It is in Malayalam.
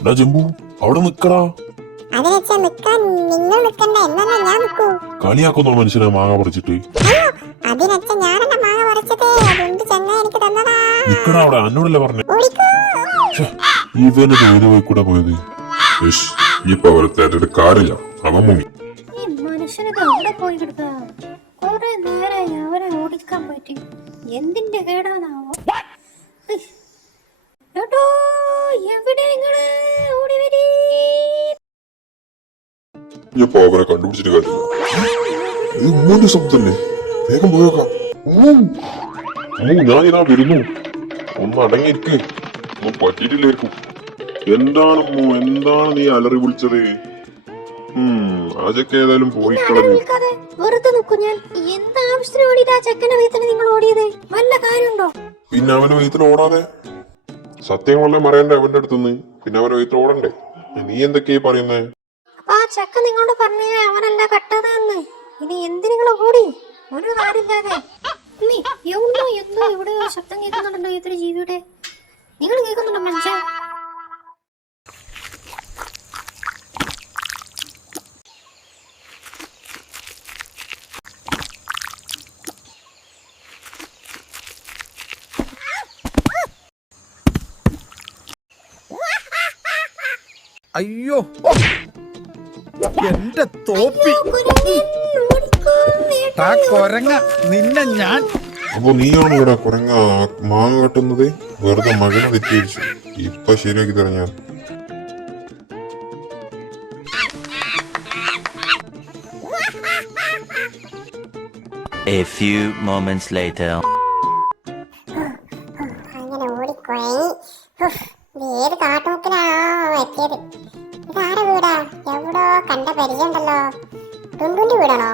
എടാ ജംബു അവിടെ നിക്കടാ. അതിനെച്ചാ നിക്കാൻ നിങ്ങൾ നിക്കണ്ട, എന്നല്ല ഞാൻ നിക്കൂ. കളിയാക്കുന്ന മനുഷ്യനെ മാങ്ങ പറിച്ചിട്ട്. അയ്യോ, അതിനെച്ചാ ഞാനല്ല മാങ്ങ പറിച്ചതേ, അതുകൊണ്ട് ചങ്ങ എനിക്ക് തന്നടാ. നിക്കടാ അവിടെ, എന്നോടല്ലേ പറഞ്ഞേ. ഓടിക്കോ. ഇവന് തോന്നു പോയി കൂടെ പോയത്. ഇപ്പൊ അവരെ കാര്യമില്ല, അവൻ മുങ്ങി. ഈ മനുഷ്യനൊക്കെ അവിടെ പോയി കിടക്ക. കൊറേ നേരായി അവരെ ഓടിക്കാൻ പറ്റി. എന്തിന്റെ കേടാണാവോ? കേട്ടോ, എവിടെ നിങ്ങള്? ഓടി വരീ. ഇപ്പൊ അവരെ കണ്ടുപിടിച്ചിട്ട് കാര്യമില്ല. ശബ്ദല്ലേ, വേഗം പോയേക്കാം. ഞാനിതാ വരുന്നു. ഒന്ന് അടങ്ങിയിരിക്ക്, ഒന്നും പറ്റിയിട്ടില്ലായിരിക്കും. എന്താണ് നീ അലറി വിളിച്ചത്? അതൊക്കെ ഏതായാലും പോയി കളഞ്ഞു. വെറുതെ നിൽക്കും ഞാൻ. എന്താവശ്യത്തിന് ഓടിയിട്ട് ആ ചെക്കന്റെ വീട്ടിൽ നിങ്ങൾ ഓടിയത്? വല്ല കാര്യമുണ്ടോ? പിന്നെ അവന്റെ വീട്ടിൽ ഓടാതെ സത്യമല്ല മറയണ്ടേ അവന്റെ അടുത്തുനിന്ന്. പിന്നെ അവന്റെ വീട്ടിൽ ഓടണ്ടേ? നീ എന്തൊക്കെയാ പറയുന്നേ? അപ്പൊ ആ ചെക്കൻ നിങ്ങളോട് പറഞ്ഞേ അവനല്ല കട്ടതെന്ന്. ഇനി എന്തിനിങ്ങളെ ഓടി? ഒരു കാര്യമില്ലാതെ എന്തോ എവിടെയോ ശബ്ദം കേൾക്കുന്നുണ്ടല്ലോ. ഏതൊരു ജീവിയുടെ നിങ്ങൾ കേൾക്കുന്നുണ്ടോ മനുഷ്യ? അയ്യോ, എന്റെ തോപ്പി. കൊരങ്ങ നിന്നെ ഞാൻ. അപ്പൊ നീയാണ് ഇവിടെ കുരങ്ങ മാങ്ങ കെട്ടുന്നത്? വെറുതെ മകനെ തെറ്റിച്ചു. ഇപ്പൊ ശരിയാക്കി തരാം ഞാൻ. A few moments later. അങ്ങനെ ഓടിക്കൊഴങ്ങി. ഏത് കാട്ടുമുക്കിലാണോ എത്തിയത്? ഇതാരെ വീടാ? എവിടോ കണ്ട പരിചയമുണ്ടല്ലോ. ടുണ്ടുന്റെ വീടാണോ?